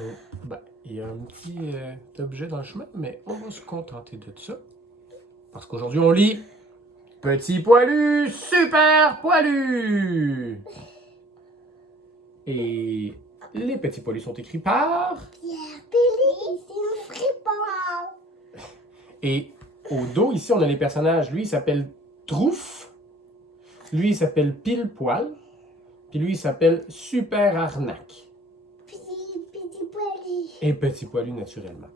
Oh, ben, il y a un petit objet dans le chemin, mais on va se contenter de ça. Parce qu'aujourd'hui, on lit Petit poilu, super poilu. Et les petits poilus sont écrits par... Pierre Billy, c'est une friponne. Et au dos, ici, on a les personnages. Lui, il s'appelle Trouf. Lui, il s'appelle Pile Poil. Puis lui, il s'appelle Super Arnaque. Petit poilu. Et Petit Poilu, naturellement.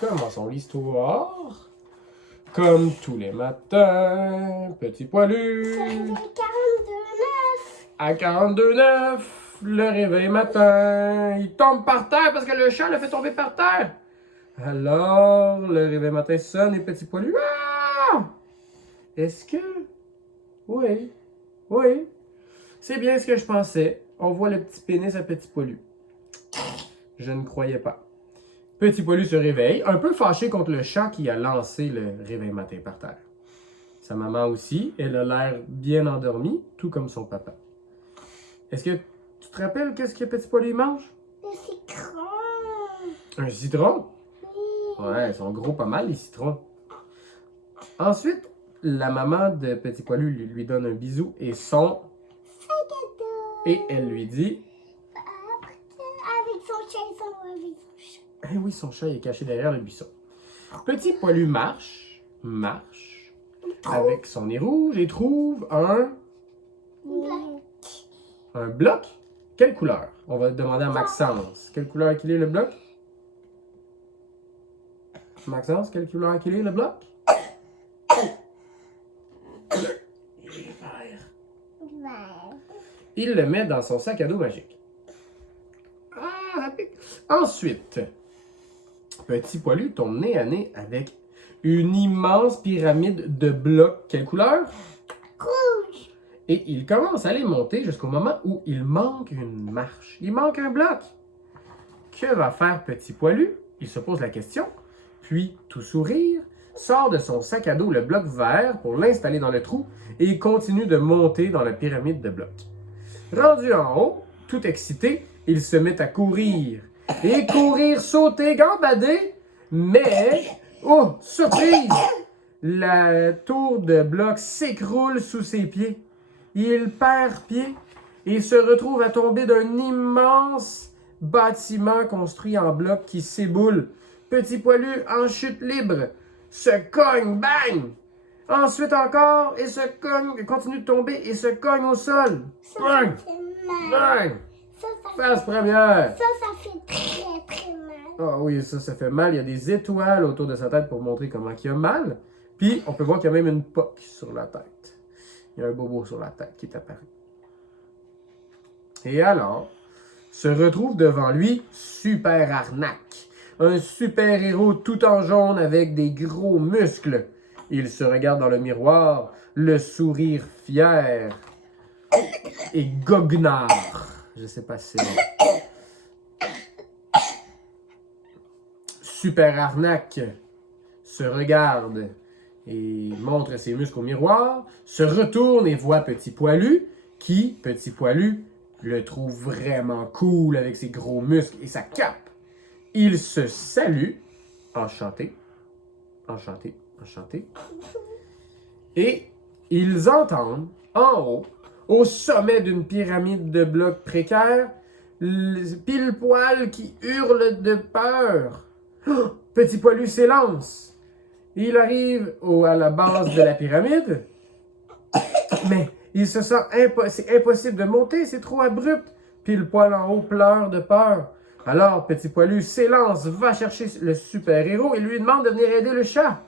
Commençons l'histoire. Comme tous les matins, Petit Poilu. Ça réveille 42,9. À 42,9, le réveil matin. Il tombe par terre parce que le chat l'a fait tomber par terre. Alors, le réveil matin sonne et Petit Poilu. Ah! Est-ce que... Oui, oui. C'est bien ce que je pensais. On voit le petit pénis à Petit Poilu. Je ne croyais pas. Petit Poilu se réveille, un peu fâché contre le chat qui a lancé le réveil matin par terre. Sa maman aussi, elle a l'air bien endormie, tout comme son papa. Est-ce que tu te rappelles qu'est-ce que Petit Poilu mange? Le citron. Un citron? Oui. Ouais, ils sont gros pas mal les citrons. Ensuite, la maman de Petit Poilu lui donne un bisou et son... Cadeau. Et elle lui dit... Avec son chat, ils sont avec son chat. Eh oui, son chat est caché derrière le buisson. Petit Poilu marche, avec son nez rouge et trouve un bloc. Quelle couleur? On va demander à Maxence. Quelle couleur qu'il est le bloc? Maxence, quelle couleur qu'il est le bloc? Il est vert. Vert. Il le met dans son sac à dos magique. Ah, ça pique. Ensuite, Petit Poilu tombe nez à nez avec une immense pyramide de blocs. Quelle couleur? Rouge. Et il commence à les monter jusqu'au moment où il manque une marche. Il manque un bloc. Que va faire Petit Poilu? Il se pose la question, puis, tout sourire, sort de son sac à dos le bloc vert pour l'installer dans le trou et continue de monter dans la pyramide de blocs. Rendu en haut, tout excité, il se met à courir. Et courir, sauter, gambader, mais... Oh, surprise! La tour de blocs s'écroule sous ses pieds. Il perd pied et se retrouve à tomber d'un immense bâtiment construit en blocs qui s'éboule. Petit Poilu, en chute libre, se cogne, bang! Ensuite encore, et se cogne, continue de tomber et se cogne au sol. Ça, Bang! ça fait mal. Bang! Ça Phase première. fait très, très mal. Ah oui, ça fait mal. Il y a des étoiles autour de sa tête pour montrer comment il a mal. Puis, on peut voir qu'il y a même une poque sur la tête. Il y a un bobo sur la tête qui est apparu. Et alors, se retrouve devant lui Super Arnaque. Un super-héros tout en jaune avec des gros muscles. Il se regarde dans le miroir, le sourire fier et goguenard. Je sais pas si c'est bon. Super Arnaque se regarde et montre ses muscles au miroir, se retourne et voit Petit Poilu, qui, Petit Poilu, le trouve vraiment cool avec ses gros muscles et sa cape. Ils se saluent, enchanté, enchanté, enchanté, et ils entendent en haut, au sommet d'une pyramide de blocs précaires, Pile Poil qui hurle de peur. Oh, Petit Poilu s'élance. Il arrive à la base de la pyramide, mais il se sent c'est impossible de monter, c'est trop abrupt. Pile Poil en haut pleure de peur. Alors Petit Poilu s'élance, va chercher le super-héros et lui demande de venir aider le chat.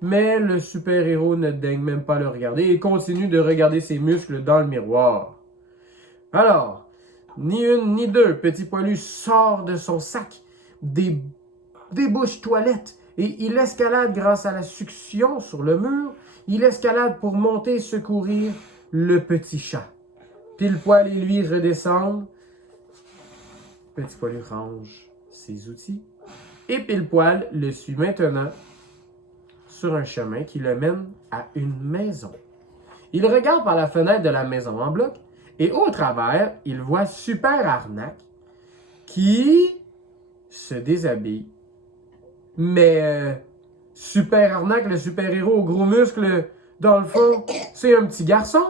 Mais le super-héros ne daigne même pas le regarder et continue de regarder ses muscles dans le miroir. Alors, ni une ni deux, Petit Poilu sort de son sac des bouches toilettes et il escalade grâce à la succion sur le mur. Il escalade pour monter et secourir le petit chat. Pile Poil et lui redescendent. Petit Poilu range ses outils. Et Pile Poil le suit maintenant sur un chemin qui le mène à une maison. Il regarde par la fenêtre de la maison en bloc et au travers, il voit Super Arnaque qui se déshabille. Mais Super Arnaque, le super-héros aux gros muscles, dans le fond, c'est un petit garçon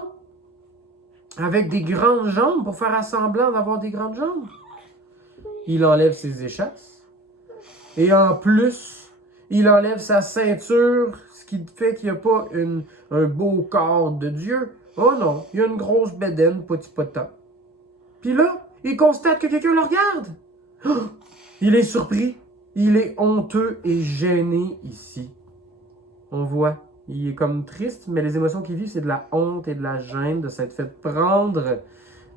avec des grandes jambes pour faire semblant d'avoir des grandes jambes. Il enlève ses échasses. Et en plus, il enlève sa ceinture, ce qui fait qu'il n'y a pas un beau corps de Dieu. Oh non, il y a une grosse bédaine, petit potin. Puis là, il constate que quelqu'un le regarde. Oh, il est surpris. Il est honteux et gêné ici. On voit, il est comme triste, mais les émotions qu'il vit, c'est de la honte et de la gêne de s'être fait prendre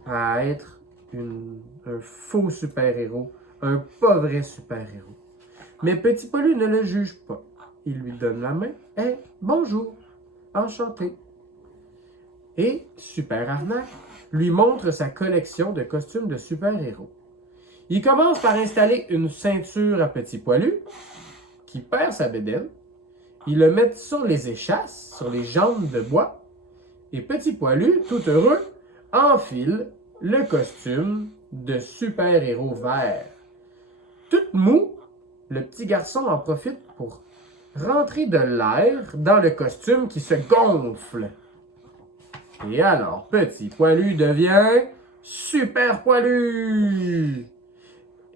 à être un faux super-héros, un pas vrai super-héros. Mais Petit Poilu ne le juge pas. Il lui donne la main. « Hey, bonjour, enchanté. » Et Super Arnaque lui montre sa collection de costumes de super-héros. Il commence par installer une ceinture à Petit Poilu, qui perd sa bédaine. Il le met sur les échasses, sur les jambes de bois. Et Petit Poilu, tout heureux, enfile le costume de super-héros vert. Tout mou, le petit garçon en profite pour rentrer de l'air dans le costume qui se gonfle. Et alors, Petit Poilu devient Super Poilu!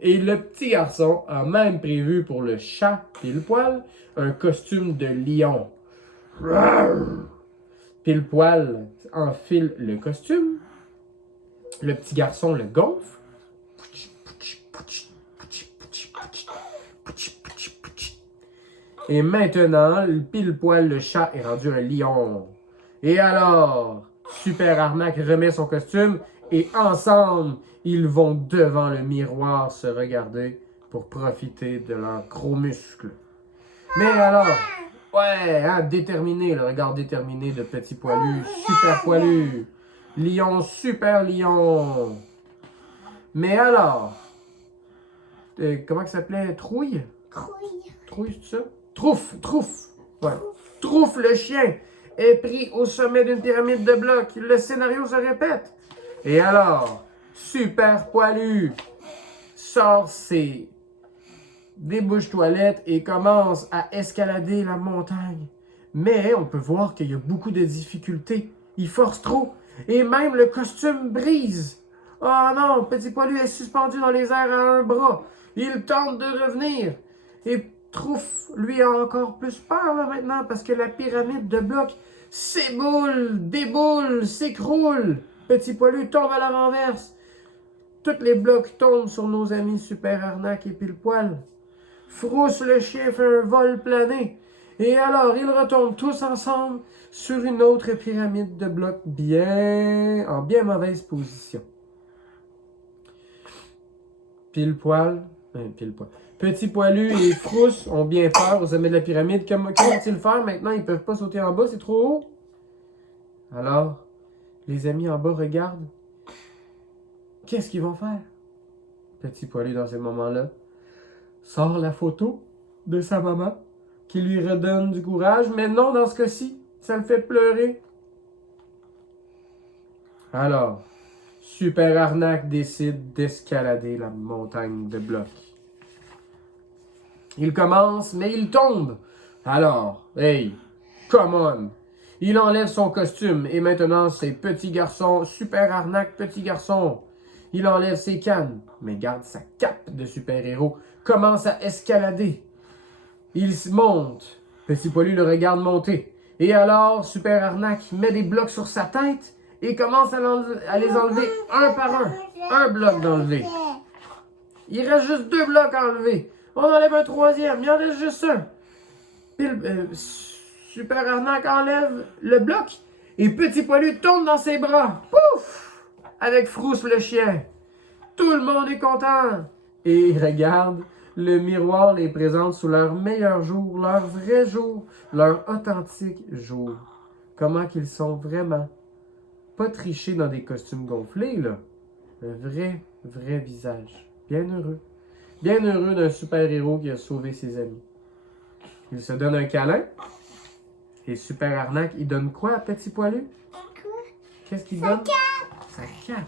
Et le petit garçon a même prévu pour le chat Pile-Poil un costume de lion. Pile-Poil enfile le costume. Le petit garçon le gonfle. Et maintenant, Pile-Poil le chat est rendu un lion. Et alors, Super Arnaque remet son costume et ensemble, ils vont devant le miroir se regarder pour profiter de leurs gros muscles. Mais alors, ouais, hein, déterminé, le regard déterminé de Petit Poilu, Super Poilu, lion, super lion. Mais alors, comment ça s'appelait? Trouille? Trouille, c'est ça? Trouffe, ouais. Trouffe le chien est pris au sommet d'une pyramide de blocs. Le scénario se répète. Et alors, Super Poilu sort ses débouche-toilettes et commence à escalader la montagne. Mais on peut voir qu'il y a beaucoup de difficultés. Il force trop. Et même le costume brise. Oh non, Petit Poilu est suspendu dans les airs à un bras. Il tente de revenir. Et Trouffe, lui, a encore plus peur là, maintenant parce que la pyramide de blocs s'éboule, déboule, s'écroule. Petit Poilu tombe à la renverse. Tous les blocs tombent sur nos amis Super Arnaque et Pile-Poil. Frousse le chien fait un vol plané. Et alors, ils retombent tous ensemble sur une autre pyramide de blocs en bien mauvaise position. Pile-Poil. Petit Poilu et Frousse ont bien peur au sommet de la pyramide. Que vont-ils faire maintenant? Ils ne peuvent pas sauter en bas, c'est trop haut. Alors, les amis en bas regardent. Qu'est-ce qu'ils vont faire? Petit Poilu, dans ce moment-là, sort la photo de sa maman qui lui redonne du courage, mais non, dans ce cas-ci, ça le fait pleurer. Alors, Super Arnaque décide d'escalader la montagne de blocs. Il commence, mais il tombe. Alors, hey, come on! Il enlève son costume et maintenant c'est petit garçon, Super Arnaque, petit garçon. Il enlève ses cannes, mais garde sa cape de super-héros, commence à escalader. Il monte. Petit Poilu le regarde monter. Et alors, Super Arnaque met des blocs sur sa tête et commence à les enlever un par un. Un bloc d'enlever. Il reste juste 2 blocs à enlever. On enlève un 3e, il en reste juste un. Super Arnaque enlève le bloc et Petit Poilu tombe dans ses bras. Pouf! Avec Frousse le chien. Tout le monde est content. Et regarde, le miroir les présente sous leur meilleur jour, leur vrai jour, leur authentique jour. Comment qu'ils sont vraiment. Pas trichés dans des costumes gonflés, là. Un vrai visage. Bien heureux. Bien heureux d'un super-héros qui a sauvé ses amis. Il se donne un câlin. Et Super Arnaque, il donne quoi à Petit Poilu? Qu'est-ce qu'il donne? Sa cape.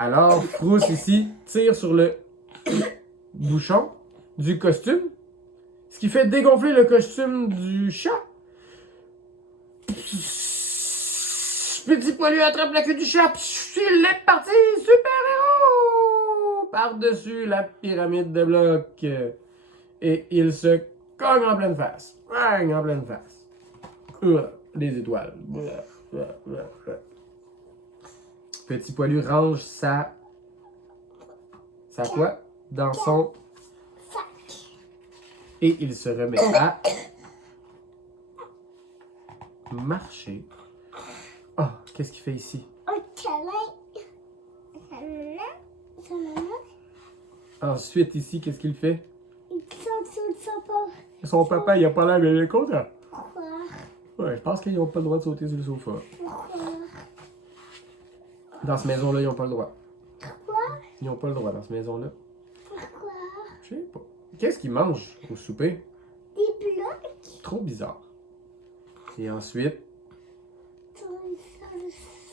Alors, Frousse ici tire sur le bouchon du costume, ce qui fait dégonfler le costume du chat. Petit Poilu attrape la queue du chat. Il est parti, super-héros! Par-dessus la pyramide de blocs. Et il se cogne en pleine face. Bang, en pleine face. Les étoiles. Petit Poilu range sa quoi? Dans son... Et il se remet à marcher. Oh, qu'est-ce qu'il fait ici? Un câlin. Ensuite, ici, qu'est-ce qu'il fait? Il saute sur son papa. Son papa, il a pas l'air bien content. Pourquoi? Ouais, je pense qu'ils n'ont pas le droit de sauter sur le sofa. Pourquoi? Dans cette maison-là, ils n'ont pas le droit. Pourquoi? Ils n'ont pas le droit dans cette maison-là. Pourquoi? Je sais pas. Qu'est-ce qu'ils mangent au souper? Des blocs. Trop bizarre. Et ensuite,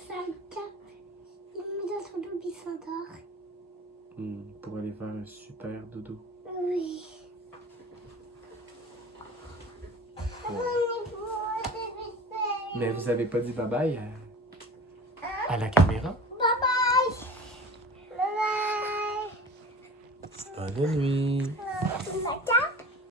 Ça tape. Il met dans son dos et il s'endort. pour aller faire un super dodo. Oui. Mais vous avez pas dit bye-bye à la caméra? Bye bye. Bye bye. Bonne nuit. Bye bye.